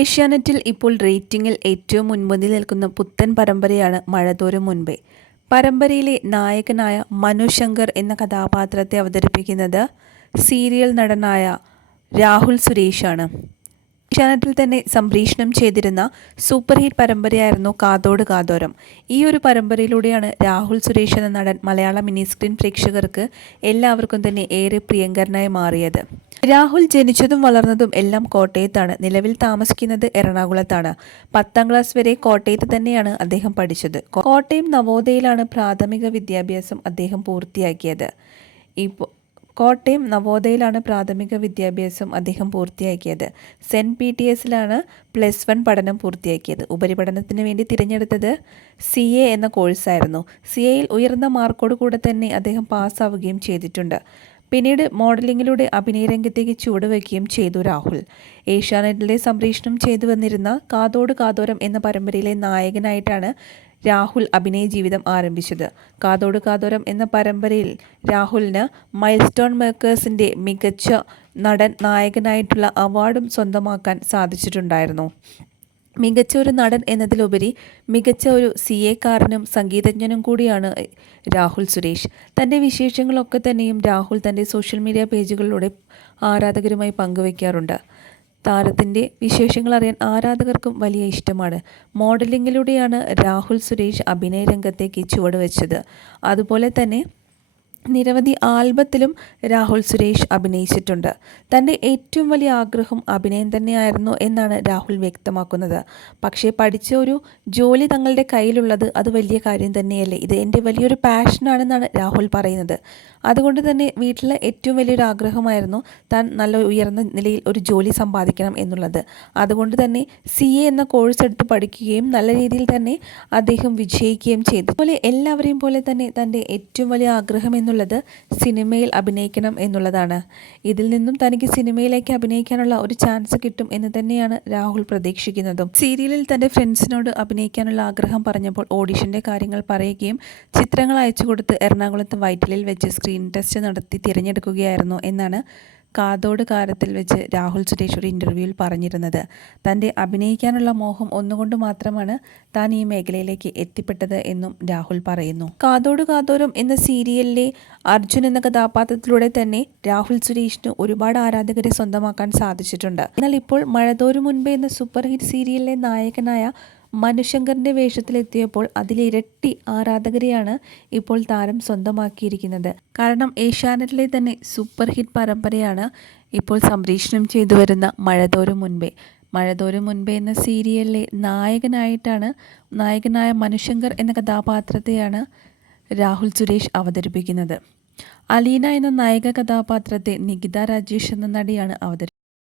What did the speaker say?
ഏഷ്യാനെറ്റിൽ ഇപ്പോൾ റേറ്റിംഗിൽ ഏറ്റവും മുൻപന്തിൽ നിൽക്കുന്ന പുത്തൻ പരമ്പരയാണ് മഴതോരും മുൻപേ. പരമ്പരയിലെ നായകനായ മനു ശങ്കർ എന്ന കഥാപാത്രത്തെ അവതരിപ്പിക്കുന്നത് സീരിയൽ നടനായ രാഹുൽ സുരേഷാണ്. ഏഷ്യാനെറ്റിൽ തന്നെ സംപ്രേഷണം ചെയ്തിരുന്ന സൂപ്പർ ഹിറ്റ് പരമ്പരയായിരുന്നു കാതോട് കാതോരം. ഈ ഒരു പരമ്പരയിലൂടെയാണ് രാഹുൽ സുരേഷ് എന്ന നടൻ മലയാള മിനി സ്ക്രീൻ പ്രേക്ഷകർക്ക് എല്ലാവർക്കും തന്നെ ഏറെ പ്രിയങ്കരനായി മാറിയത്. രാഹുൽ ജനിച്ചതും വളർന്നതും എല്ലാം കോട്ടയത്താണ്. നിലവിൽ താമസിക്കുന്നത് എറണാകുളത്താണ്. 10ാം ക്ലാസ് വരെ കോട്ടയത്ത് തന്നെയാണ് അദ്ദേഹം പഠിച്ചത്. കോട്ടയം നവോദയയിലാണ് പ്രാഥമിക വിദ്യാഭ്യാസം അദ്ദേഹം പൂർത്തിയാക്കിയത്. സെൻറ്റ് പീറ്റേഴ്സിലാണ് +1 പഠനം പൂർത്തിയാക്കിയത്. ഉപരിപഠനത്തിന് വേണ്ടി തിരഞ്ഞെടുത്തത് CA എന്ന കോഴ്സായിരുന്നു. CAയിൽ ഉയർന്ന മാർക്കോട് കൂടെ തന്നെ അദ്ദേഹം പാസ്സാവുകയും ചെയ്തിട്ടുണ്ട്. പിന്നീട് മോഡലിങ്ങിലൂടെ അഭിനയ രംഗത്തേക്ക് ചുവടുവയ്ക്കുകയും ചെയ്തു രാഹുൽ. ഏഷ്യാനെറ്റിലെ സംപ്രേഷണം ചെയ്തു വന്നിരുന്ന കാതോട് കാതോരം എന്ന പരമ്പരയിലെ നായകനായിട്ടാണ് രാഹുൽ അഭിനയ ജീവിതം ആരംഭിച്ചത്. കാതോട് കാതോരം എന്ന പരമ്പരയിൽ രാഹുലിന് മൈൽസ്റ്റോൺ മേക്കേഴ്സിൻ്റെ മികച്ച നടൻ നായകനായിട്ടുള്ള അവാർഡും സ്വന്തമാക്കാൻ സാധിച്ചിട്ടുണ്ടായിരുന്നു. മികച്ച ഒരു നടൻ എന്നതിലുപരി മികച്ച ഒരു CAക്കാരനും സംഗീതജ്ഞനും കൂടിയാണ് രാഹുൽ സുരേഷ്. തൻ്റെ വിശേഷങ്ങളൊക്കെ തന്നെയും രാഹുൽ തൻ്റെ സോഷ്യൽ മീഡിയ പേജുകളിലൂടെ ആരാധകരുമായി പങ്കുവയ്ക്കാറുണ്ട്. താരത്തിൻ്റെ വിശേഷങ്ങൾ അറിയാൻ ആരാധകർക്കും വലിയ ഇഷ്ടമാണ്. മോഡലിങ്ങിലൂടെയാണ് രാഹുൽ സുരേഷ് അഭിനയ രംഗത്തേക്ക് ചുവടുവെച്ചത്. അതുപോലെ തന്നെ നിരവധി ആൽബത്തിലും രാഹുൽ സുരേഷ് അഭിനയിച്ചിട്ടുണ്ട്. തൻ്റെ ഏറ്റവും വലിയ ആഗ്രഹം അഭിനയം തന്നെയായിരുന്നു എന്നാണ് രാഹുൽ വ്യക്തമാക്കുന്നത്. പക്ഷേ പഠിച്ച ഒരു ജോലി തങ്ങളുടെ കയ്യിലുള്ളത് അത് വലിയ കാര്യം തന്നെയല്ലേ, ഇത് എൻ്റെ വലിയൊരു പാഷനാണെന്നാണ് രാഹുൽ പറയുന്നത്. അതുകൊണ്ട് തന്നെ വീട്ടിലെ ഏറ്റവും വലിയൊരു ആഗ്രഹമായിരുന്നു താൻ നല്ല ഉയർന്ന നിലയിൽ ഒരു ജോലി സമ്പാദിക്കണം എന്നുള്ളത്. അതുകൊണ്ട് തന്നെ CA എന്ന കോഴ്സ് എടുത്ത് പഠിക്കുകയും നല്ല രീതിയിൽ തന്നെ അദ്ദേഹം വിജയിക്കുകയും ചെയ്തു. അതുപോലെ എല്ലാവരെയും പോലെ തന്നെ തൻ്റെ ഏറ്റവും വലിയ ആഗ്രഹം എന്നുള്ളത് സിനിമയിൽ അഭിനയിക്കണം എന്നുള്ളതാണ്. ഇതിൽ നിന്നും തനിക്ക് സിനിമയിലേക്ക് അഭിനയിക്കാനുള്ള ഒരു ചാൻസ് കിട്ടും എന്ന് തന്നെയാണ് രാഹുൽ പ്രതീക്ഷിക്കുന്നതും. സീരിയലിൽ തൻ്റെ ഫ്രണ്ട്സിനോട് അഭിനയിക്കാനുള്ള ആഗ്രഹം പറഞ്ഞപ്പോൾ ഓഡിഷൻ്റെ കാര്യങ്ങൾ പറയുകയും ചിത്രങ്ങൾ അയച്ചു കൊടുത്ത് എറണാകുളത്ത് വൈറ്റിലിൽ വെച്ച് സ്ക്രീൻ ടെസ്റ്റ് നടത്തി തിരഞ്ഞെടുക്കുകയായിരുന്നു എന്നാണ് കാതോട് കാരത്തിൽ വെച്ച് രാഹുൽ സുരേഷ് ഒരു ഇൻ്റർവ്യൂവിൽ പറഞ്ഞിരുന്നത്. തൻ്റെ അഭിനയിക്കാനുള്ള മോഹം ഒന്നുകൊണ്ട് മാത്രമാണ് താൻ ഈ മേഖലയിലേക്ക് എത്തിപ്പെട്ടത് എന്നും രാഹുൽ പറയുന്നു. കാതോട് കാതോരം എന്ന സീരിയലിലെ അർജുൻ എന്ന കഥാപാത്രത്തിലൂടെ തന്നെ രാഹുൽ സുരേഷിന് ഒരുപാട് ആരാധകരെ സ്വന്തമാക്കാൻ സാധിച്ചിട്ടുണ്ട്. എന്നാൽ ഇപ്പോൾ മഴതോരും മുൻപേ എന്ന സൂപ്പർ ഹിറ്റ് സീരിയലിലെ നായകനായ മനുശങ്കറിൻ്റെ വേഷത്തിലെത്തിയപ്പോൾ അതിലിരട്ടി ആരാധകരെയാണ് ഇപ്പോൾ താരം സ്വന്തമാക്കിയിരിക്കുന്നത്. കാരണം ഏഷ്യാനെറ്റിലെ തന്നെ സൂപ്പർ ഹിറ്റ് പരമ്പരയാണ് ഇപ്പോൾ സംപ്രേഷണം ചെയ്തു വരുന്ന മഴതോരും മുൻപേ എന്ന സീരിയലിലെ നായകനായ മനുശങ്കർ എന്ന കഥാപാത്രത്തെയാണ് രാഹുൽ സുരേഷ് അവതരിപ്പിക്കുന്നത്. അലീന എന്ന നായിക കഥാപാത്രത്തെ നികിത രാജേഷ് എന്ന നടിയാണ് അവതരിപ്പിക്കുന്നത്.